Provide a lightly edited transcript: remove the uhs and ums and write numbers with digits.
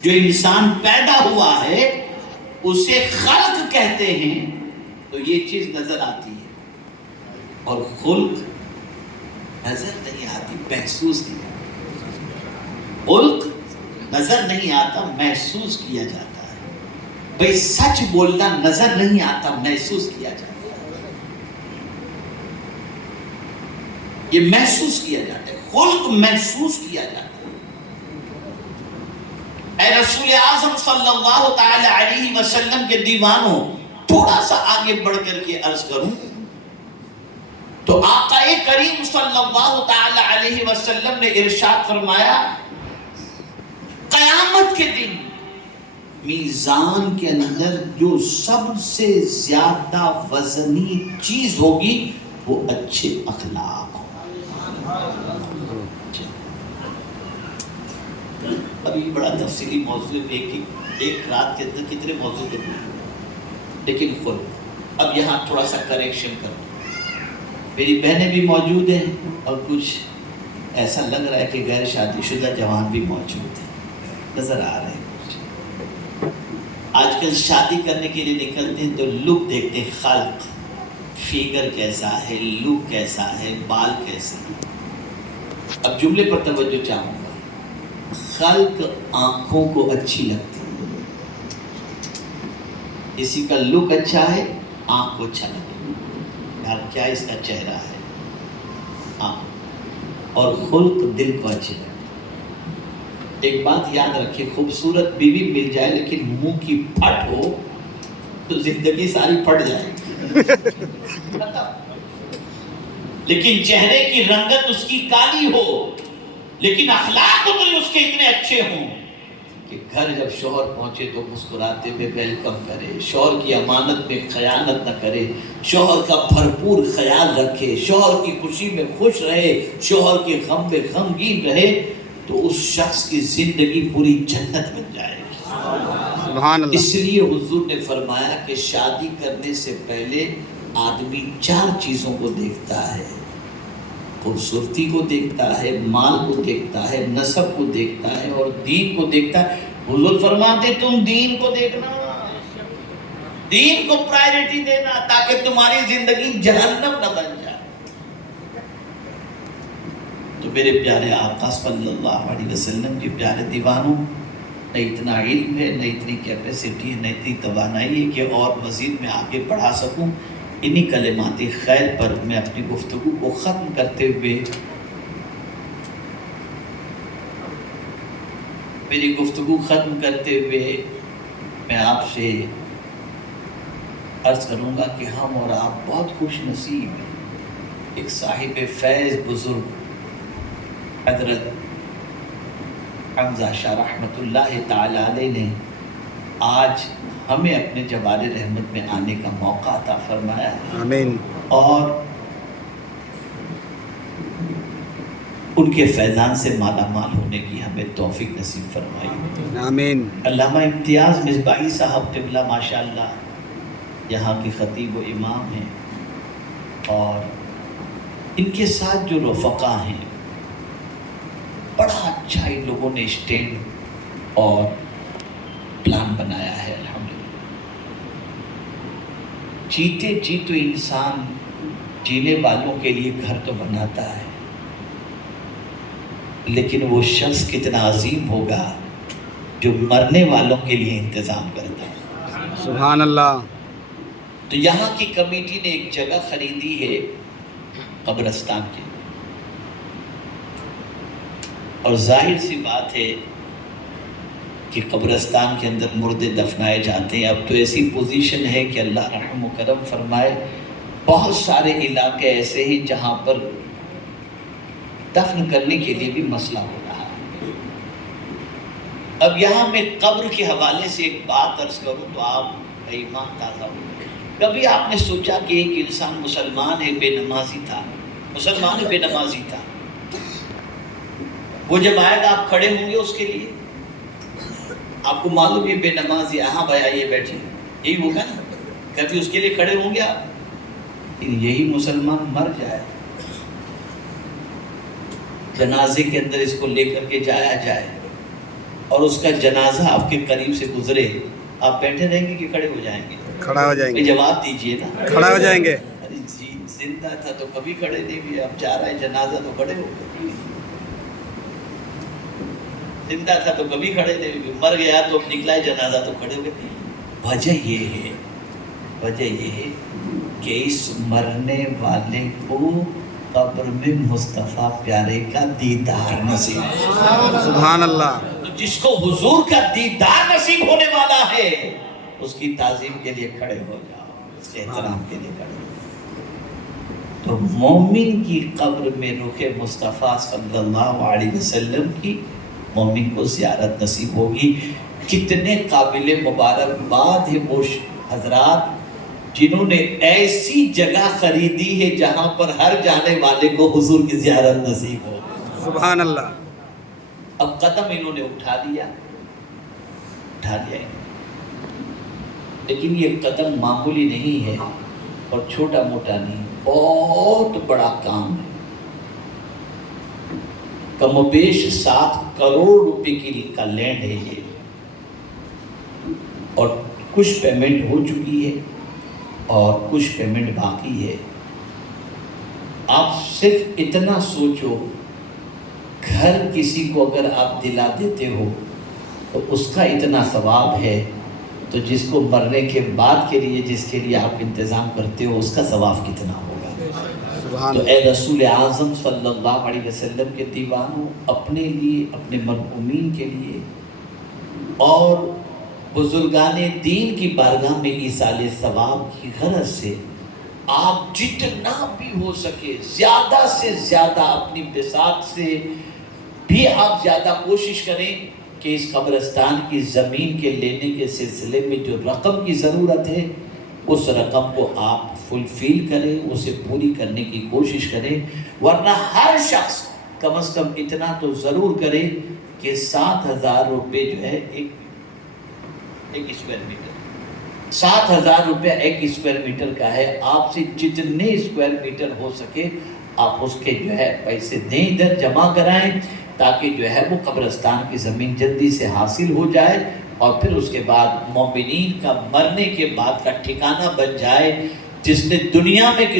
جو انسان پیدا ہوا ہے اسے خلق کہتے ہیں، تو یہ چیز نظر آتی ہے، اور خلق نظر نہیں آتی، محسوس نہیں آتی۔ خلق نظر نہیں آتا، محسوس کیا جاتا ہے۔ بھئی سچ بولنا نظر نہیں آتا، محسوس کیا جاتا ہے، یہ محسوس کیا جاتا ہے، خلق محسوس کیا جاتا ہے۔ اے رسول اعظم صلی اللہ تعالی علیہ وسلم کے دیوانوں، تھوڑا سا آگے بڑھ کر کے عرض کروں تو آقا کریم صلی اللہ تعالی علیہ وسلم نے ارشاد فرمایا، قیامت کے دن میزان کے اندر جو سب سے زیادہ وزنی چیز ہوگی وہ اچھے اخلاق ہوں۔ ابھی بڑا تفصیلی موضوع ہے، ایک رات کے اندر کتنے موضوع کرتے ہیں، لیکن خود اب یہاں تھوڑا سا کریکشن کروں۔ میری بہنیں بھی موجود ہیں اور کچھ ایسا لگ رہا ہے کہ غیر شادی شدہ جوان بھی موجود ہیں، نظر آ رہے ہیں۔ آج کل شادی کرنے کے لیے نکلتے ہیں تو لک دیکھتے ہیں، خلق، فیگر کیسا ہے، لک کیسا ہے، بال کیسے ہیں۔ اب جملے پر توجہ چاہوں گا۔ خلق آنکھوں کو اچھی لگتی ہے، کسی کا لک اچھا ہے آنکھ کو اچھا لگتا ہے، یار کیا اس کا چہرہ ہے، اور خلق دل کو اچھی لگتی ہے۔ ایک بات یاد رکھیں، خوبصورت بیوی مل جائے لیکن منہ کی پھٹ ہو تو زندگی ساری پھٹ جائے گی، لیکن چہرے کی رنگت اس کی کالی ہو لیکن اخلاق تو اس کے اتنے اچھے ہوں کہ گھر جب شوہر پہنچے تو مسکراتے ہوئے ویلکم کرے، شوہر کی امانت میں خیانت نہ کرے، شوہر کا بھرپور خیال رکھے، شوہر کی خوشی میں خوش رہے، شوہر کے غم میں غمگین رہے، تو اس شخص کی زندگی پوری جنت بن جائے گی۔ سبحان اللہ۔ اس لیے حضور نے فرمایا کہ شادی کرنے سے پہلے آدمی 4 چیزوں کو دیکھتا ہے، خوبصورتی کو دیکھتا ہے، مال کو دیکھتا ہے، نسب کو دیکھتا ہے، اور دین کو دیکھتا ہے۔ حضور فرماتے تم دین کو دیکھنا، دین کو پرائیورٹی دینا، تاکہ تمہاری زندگی جہنم نہ بن جائے۔ تو میرے پیارے آقا صلی اللہ علیہ وسلم کے پیارے دیوانوں، نہ اتنا علم ہے، نہ اتنی کیپیسٹی ہے، نہ اتنی توانائی ہے کہ اور مزید میں آگے بڑھا سکوں۔ انہی کلمات خیر پر میں اپنی گفتگو کو ختم کرتے ہوئے، میری گفتگو ختم کرتے ہوئے میں آپ سے عرض کروں گا کہ ہم اور آپ بہت خوش نصیب ہیں۔ ایک صاحب فیض بزرگ حضرت حمزہ شاہ رحمۃ اللہ تعالی علیہ نے آج ہمیں اپنے جوار رحمت میں آنے کا موقع عطا فرمایا ہے، آمین، اور ان کے فیضان سے مالا مال ہونے کی ہمیں توفیق نصیب فرمائی، آمین۔ علامہ امتیاز مصباحی صاحب قبلہ ماشاءاللہ یہاں کے خطیب و امام ہیں، اور ان کے ساتھ جو رفقا ہیں، بڑا اچھا ان لوگوں نے اسٹینڈ اور پلان بنایا ہے۔ جیتے جی تو انسان جینے والوں کے لیے گھر تو بناتا ہے، لیکن وہ شخص کتنا عظیم ہوگا جو مرنے والوں کے لیے انتظام کرتا ہے۔ سبحان اللہ۔ تو یہاں کی کمیٹی نے ایک جگہ خریدی ہے قبرستان کی، اور ظاہر سی بات ہے کہ قبرستان کے اندر مردے دفنائے جاتے ہیں۔ اب تو ایسی پوزیشن ہے کہ اللہ رحم و کرم فرمائے، بہت سارے علاقے ایسے ہیں جہاں پر دفن کرنے کے لیے بھی مسئلہ ہو رہا ہے۔ اب یہاں میں قبر کے حوالے سے ایک بات عرض کروں تو آپ کا ایمان تازہ ہو۔ کبھی آپ نے سوچا کہ ایک انسان مسلمان ہے، بے نمازی تھا، مسلمان ہے، بے نمازی تھا، وہ جب آئے گا آپ کھڑے ہوں گے اس کے لیے؟ آپ کو معلوم ہے بے نمازی، ہاں بھائی آئیے بیٹھے، یہی ہوگا نا، کبھی اس کے لیے کھڑے ہوں گے آپ؟ یہی مسلمان مر جائے، جنازے کے اندر اس کو لے کر کے جایا جائے، اور اس کا جنازہ آپ کے قریب سے گزرے، آپ بیٹھے رہیں گے کہ کھڑے ہو جائیں گے؟ کھڑا ہو جائیں گے. جواب دیجئے نا. کھڑا ہو جائیں گے. ارے جی زندہ تھا تو کبھی کھڑے نہیں ہوئے، اب جا رہا ہے جنازہ تو کھڑے ہو گئے. زندہ تھا تو کبھی کھڑے نہیں ہوئے، مر گیا تو اب نکلا ہے جنازہ تو کھڑے ہو گئے. وجہ یہ ہے کہ اس مرنے والے کو قبر میں مصطفیٰ پیارے کا دیدار نصیب. سبحان اللہ. تو جس کو حضور کا دیدار نصیب ہونے والا ہے اس کی تعظیم کے لیے کھڑے ہو جاؤ، اس کے احترام کے لیے کھڑے ہو جاؤ. تو مومن کی قبر میں رخ مصطفیٰ صلی اللہ علیہ وسلم کی مومن کو زیارت نصیب ہوگی. کتنے قابل مبارکباد ہے وہ حضرات جنہوں نے ایسی جگہ خریدی ہے جہاں پر ہر جانے والے کو حضور کی زیارت نصیب ہو. سبحان اللہ. اب قدم انہوں نے اٹھا لیا لیکن یہ قدم معمولی نہیں ہے اور چھوٹا موٹا نہیں، بہت بڑا کام ہے. کم و بیش 7 کروڑ روپے کا لینڈ ہے یہ، اور کچھ پیمنٹ ہو چکی ہے اور کچھ پیمنٹ باقی ہے. آپ صرف اتنا سوچو، گھر کسی کو اگر آپ دلا دیتے ہو تو اس کا اتنا ثواب ہے، تو جس کو مرنے کے بعد کے لیے جس کے لیے آپ انتظام کرتے ہو اس کا ثواب کتنا ہوگا. تو اے رسول اعظم صلی اللہ علیہ وسلم کے دیوانوں، اپنے لیے، اپنے مرحومین کے لیے اور بزرگان دین کی بارگاہ میں ایصال ثواب کی غرض سے آپ جتنا بھی ہو سکے زیادہ سے زیادہ اپنی بساط سے بھی آپ زیادہ کوشش کریں کہ اس قبرستان کی زمین کے لینے کے سلسلے میں جو رقم کی ضرورت ہے اس رقم کو آپ فلفل کریں، اسے پوری کرنے کی کوشش کریں. ورنہ ہر شخص کم از کم اتنا تو ضرور کرے کہ 7,000 روپے جو ہے ایک اسکوائر میٹر، 7,000 روپے ایک اسکوائر میٹر کا ہے. آپ سے جتنے اسکوائر میٹر ہو سکے آپ اس کے جو ہے پیسے دیں، ادھر جمع کرائیں تاکہ جو ہے وہ قبرستان کی زمین جلدی سے حاصل ہو جائے اور پھر اس کے بعد مومنین کا مرنے کے بعد کا ٹھکانہ بن جائے. جس نے دنیا میں